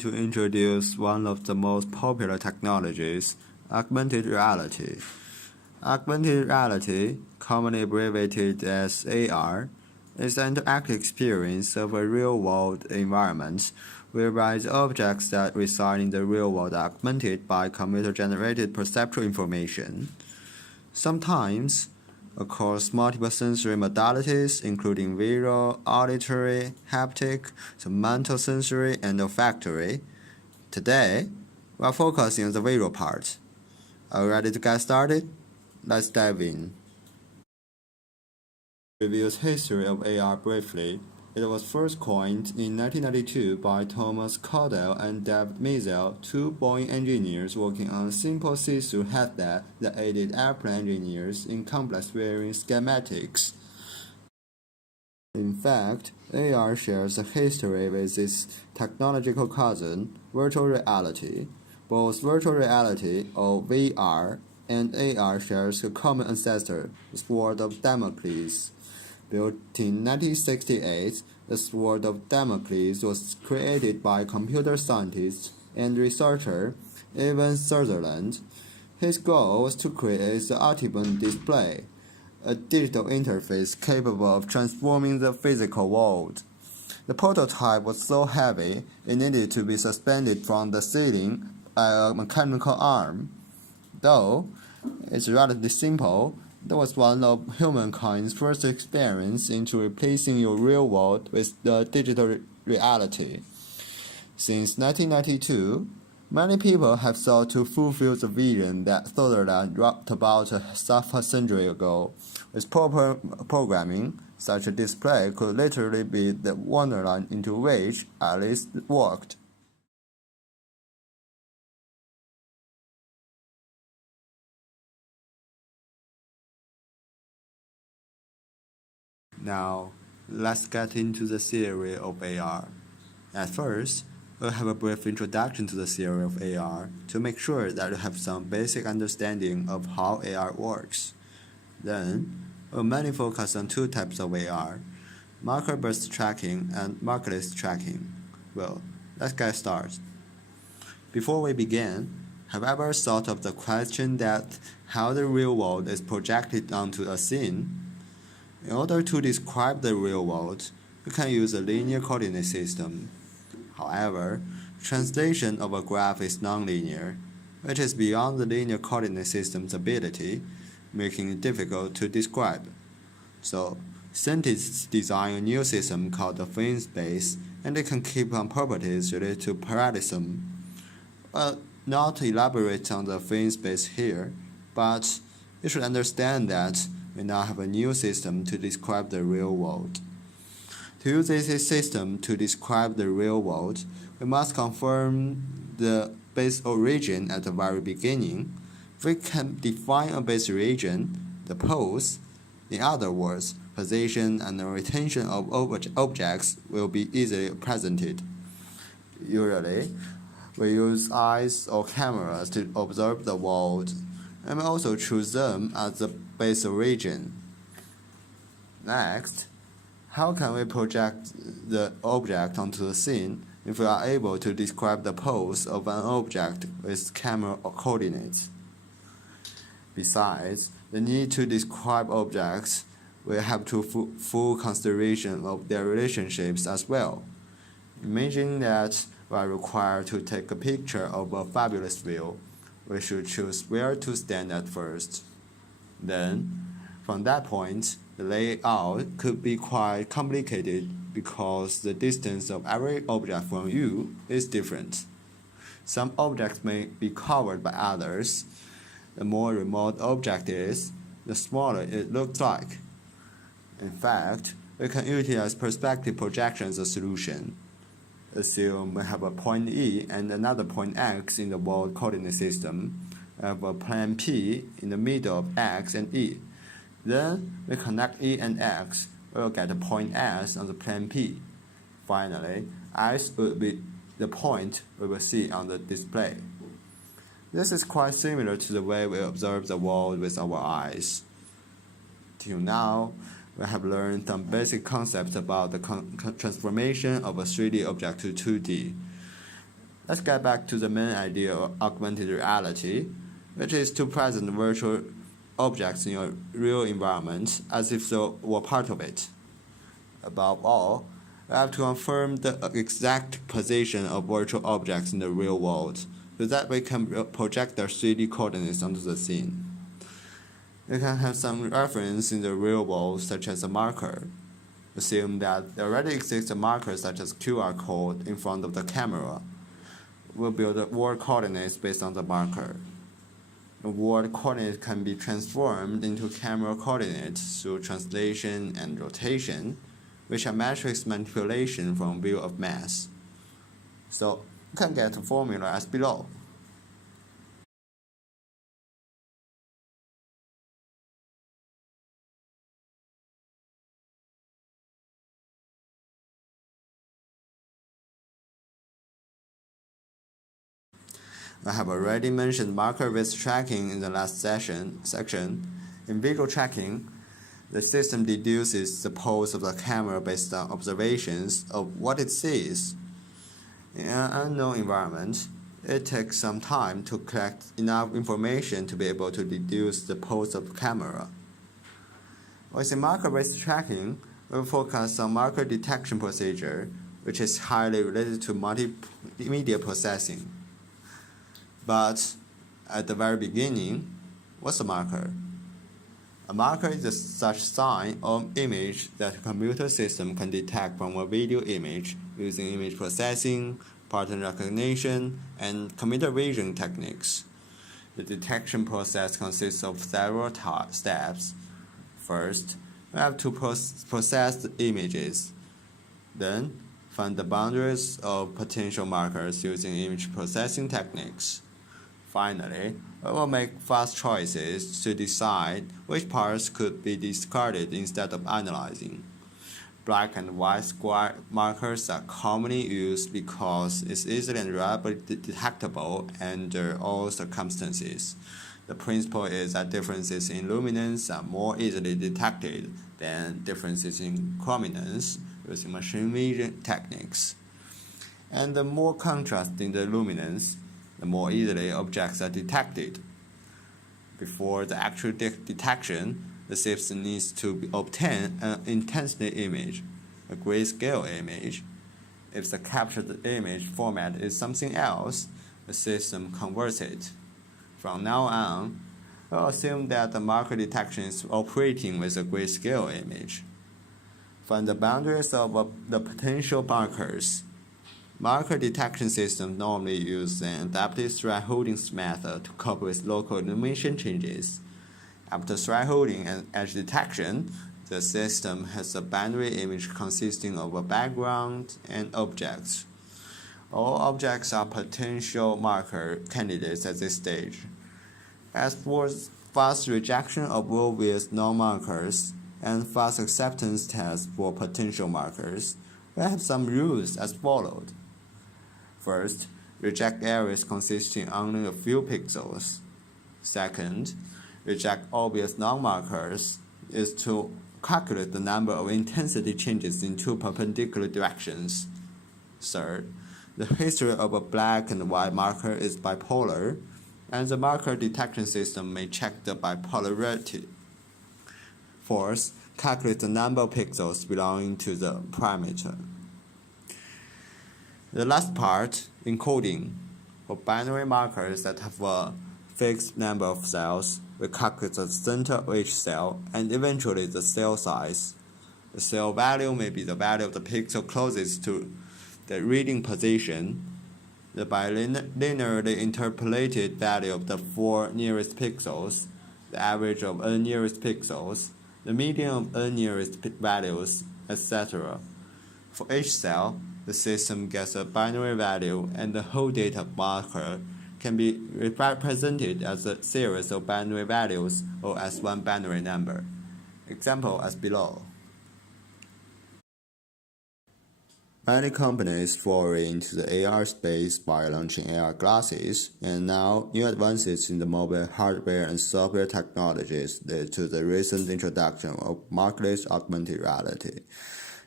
to introduce one of the most popular technologies, augmented reality. Augmented reality, commonly abbreviated as AR, is the interactive experience of a real-world environment whereby the objects that reside in the real world are augmented by computer-generated perceptual information. Sometimes, across multiple sensory modalities including visual, auditory, haptic, somatosensory, and olfactory. Today, we are focusing on the visual part. Are you ready to get started? Let's dive in. Reviews history of AR briefly. It was first coined in 1992 by Thomas Caudell and David Maisel, two Boeing engineers working on a simple see-through headset that aided airplane engineers in complex varying schematics. In fact, AR shares a history with its technological cousin, virtual reality. Both virtual reality, or VR, and AR shares a common ancestor, the Sword of Damocles. Built in 1968, the Sword of Damocles was created by computer scientist and researcher Evan Sutherland. His goal was to create the ultimate display, a digital interface capable of transforming the physical world. The prototype was so heavy it needed to be suspended from the ceiling by a mechanical arm. Though it's relatively simple, that was one of humankind's first experience into replacing your real world with the digital reality. Since 1992, many people have sought to fulfill the vision that Sutherland wrote about half a century ago. With proper programming, such a display could literally be the wonderland into which Alice walked. Now, let's get into the theory of AR. At first, we'll have a brief introduction to the theory of AR to make sure that you have some basic understanding of how AR works. Then, we'll mainly focus on two types of AR, marker-based tracking and markerless tracking. Well, let's get started. Before we begin, have you ever thought of the question that how the real world is projected onto a scene? In order to describe the real world, we can use a linear coordinate system. However, translation of a graph is nonlinear, which is beyond the linear coordinate system's ability, making it difficult to describe. So, scientists design a new system called the frame space, and it can keep on properties related to parallelism. Not to elaborate on the frame space here, but you should understand that we now have a new system to describe the real world. To use this system to describe the real world, we must confirm the base origin at the very beginning. If we can define a base region, the pose, in other words, position and the retention of objects will be easily presented. Usually, we use eyes or cameras to observe the world, and we also choose them as the base origin. Next, how can we project the object onto the scene if we are able to describe the pose of an object with camera coordinates? Besides the need to describe objects, we have to full consideration of their relationships as well. Imagine that we are required to take a picture of a fabulous view. We should choose where to stand at first. Then, from that point, the layout could be quite complicated because the distance of every object from you is different. Some objects may be covered by others. The more remote object is, the smaller it looks like. In fact, we can utilize perspective projection as a solution. Assume we have a point E and another point X in the world coordinate system. We have a plane P in the middle of X and E. Then we connect E and X. We will get a point S on the plane P. Finally, S will be the point we will see on the display. This is quite similar to the way we observe the world with our eyes. Till now, we have learned some basic concepts about the transformation of a 3D object to 2D. Let's get back to the main idea of augmented reality, which is to present virtual objects in a real environment as if they were part of it. Above all, we have to confirm the exact position of virtual objects in the real world so that we can project their 3D coordinates onto the scene. We can have some reference in the real world, such as a marker. Assume that there already exists a marker such as QR code in front of the camera. We'll build world coordinates based on the marker. The world coordinate can be transformed into camera coordinates through translation and rotation, which are matrix manipulation from view of mass. So you can get the formula as below. I have already mentioned marker-based tracking in the last section. In visual tracking, the system deduces the pose of the camera based on observations of what it sees. In an unknown environment, it takes some time to collect enough information to be able to deduce the pose of the camera. With marker-based tracking, we focus on marker detection procedure, which is highly related to multimedia processing. But at the very beginning, what's a marker? A marker is such sign or image that a computer system can detect from a video image using image processing, pattern recognition, and computer vision techniques. The detection process consists of several steps. First, we have to process the images. Then, find the boundaries of potential markers using image processing techniques. Finally, we will make fast choices to decide which parts could be discarded instead of analyzing. Black and white square markers are commonly used because it's easily and reliably detectable under all circumstances. The principle is that differences in luminance are more easily detected than differences in chrominance using machine vision techniques. And the more contrast in the luminance, the more easily objects are detected. Before the actual detection, the system needs to obtain an intensity image, a grayscale image. If the captured image format is something else, the system converts it. From now on, we'll assume that the marker detection is operating with a grayscale image. Find the boundaries of the potential markers. Marker detection systems normally use an adaptive thresholding method to cope with local illumination changes. After thresholding and edge detection, the system has a binary image consisting of a background and objects. All objects are potential marker candidates at this stage. As for fast rejection of obvious non-markers and fast acceptance tests for potential markers, we have some rules as followed. First, reject areas consisting only of a few pixels. Second, reject obvious non-markers is to calculate the number of intensity changes in two perpendicular directions. Third, the history of a black and white marker is bipolar, and the marker detection system may check the bipolarity. Fourth, calculate the number of pixels belonging to the parameter. The last part, encoding. For binary markers that have a fixed number of cells, we calculate the center of each cell and eventually the cell size. The cell value may be the value of the pixel closest to the reading position, the bilinearly interpolated value of the 4 nearest pixels, the average of n nearest pixels, the median of n nearest values, etc. For each cell, the system gets a binary value and the whole data marker can be represented as a series of binary values or as one binary number. Example as below. Many companies foray into the AR space by launching AR glasses, and now new advances in the mobile hardware and software technologies led to the recent introduction of Markerless augmented reality.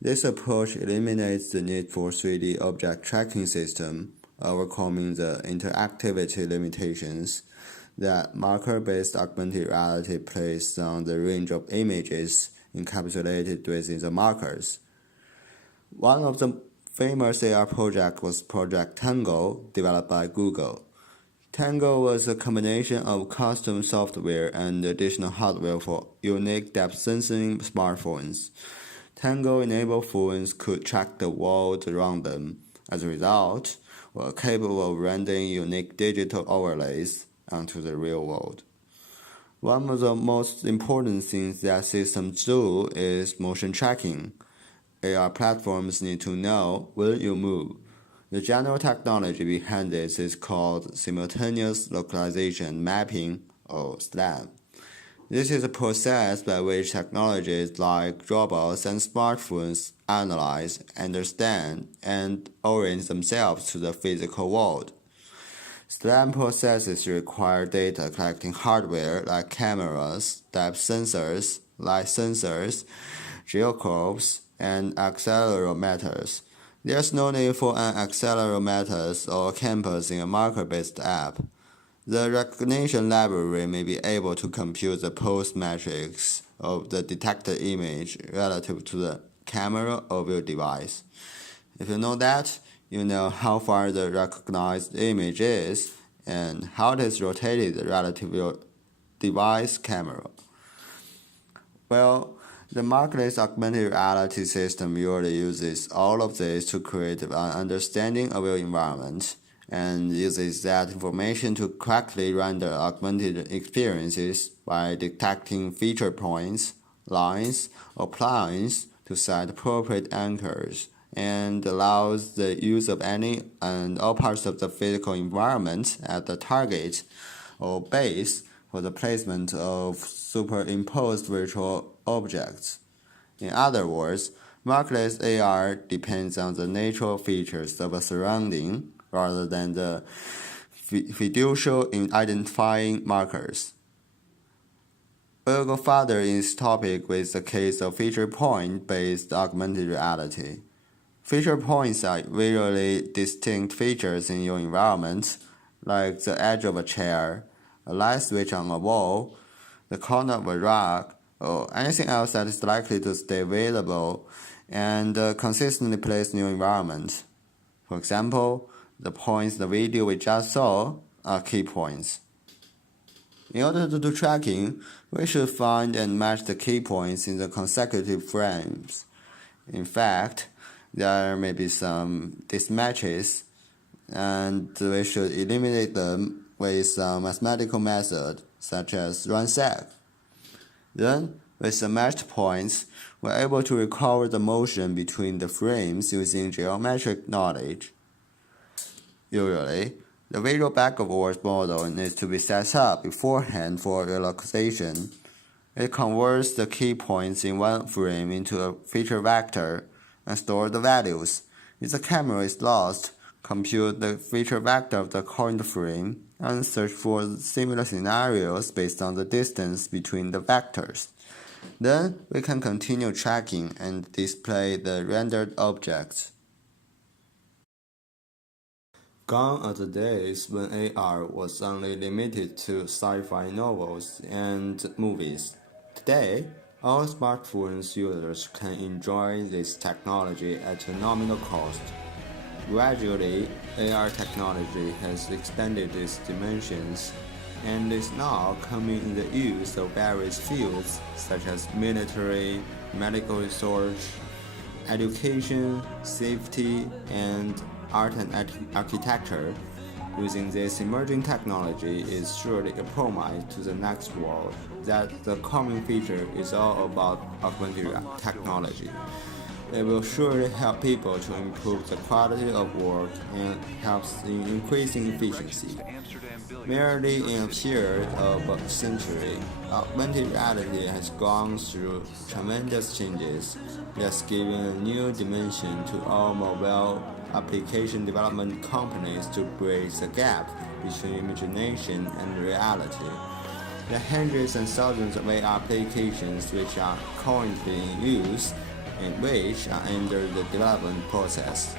This approach eliminates the need for 3D object tracking system overcoming the interactivity limitations that marker-based augmented reality places on the range of images encapsulated within the markers. One of the famous AR projects was Project Tango, developed by Google. Tango was a combination of custom software and additional hardware for unique depth sensing smartphones. Tango enabled phones could track the world around them. As a result, were capable of rendering unique digital overlays onto the real world. One of the most important things that systems do is motion tracking. AR platforms need to know when you move. The general technology behind this is called simultaneous localization mapping, or SLAM. This is a process by which technologies like robots and smartphones analyze, understand, and orient themselves to the physical world. SLAM processes require data collecting hardware like cameras, depth sensors, light sensors, gyroscopes, and accelerometers. There's no need for an accelerometer or campus in a marker-based app. The recognition library may be able to compute the pose matrix of the detected image relative to the camera of your device. If you know that, you know how far the recognized image is and how it is rotated relative to your device camera. Well, the Markerless augmented reality system usually uses all of this to create an understanding of your environment and uses that information to correctly render augmented experiences by detecting feature points, lines, or planes to set appropriate anchors, and allows the use of any and all parts of the physical environment as the target or base for the placement of superimposed virtual objects. In other words, markerless AR depends on the natural features of a surrounding rather than the fiducial in identifying markers. We'll go further in this topic with the case of feature point-based augmented reality. Feature points are visually distinct features in your environment, like the edge of a chair, a light switch on a wall, the corner of a rug, or anything else that is likely to stay visible and consistently placed in your environment. For example, the points in the video we just saw are key points. In order to do tracking, we should find and match the key points in the consecutive frames. In fact, there may be some mismatches, and we should eliminate them with some mathematical method, such as run-sec. Then, with the matched points, we're able to recover the motion between the frames using geometric knowledge. Usually, the visual backwards model needs to be set up beforehand for relocalization. It converts the key points in one frame into a feature vector and stores the values. If the camera is lost, compute the feature vector of the current frame and search for similar scenarios based on the distance between the vectors. Then we can continue tracking and display the rendered objects. Gone are the days when AR was only limited to sci-fi novels and movies. Today, all smartphones users can enjoy this technology at a nominal cost. Gradually, AR technology has expanded its dimensions and is now coming in the use of various fields such as military, medical research, education, safety, and art and architecture. Using this emerging technology is surely a promise to the next world that the coming future is all about augmented technology. It will surely help people to improve the quality of work and helps in increasing efficiency. Merely in a period of a century, augmented reality has gone through tremendous changes, thus giving a new dimension to all mobile application development companies to bridge the gap between imagination and reality. There are hundreds and thousands of AR applications which are currently in use and which are under the development process.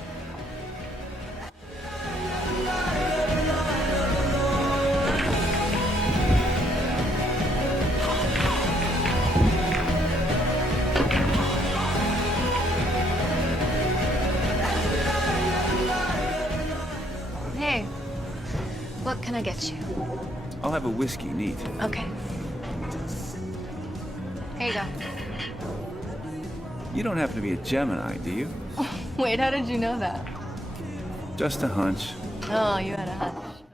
What can I get you? I'll have a whiskey, neat. Okay. Here you go. You don't happen to be a Gemini, do you? Wait, how did you know that? Just a hunch. Oh, you had a hunch.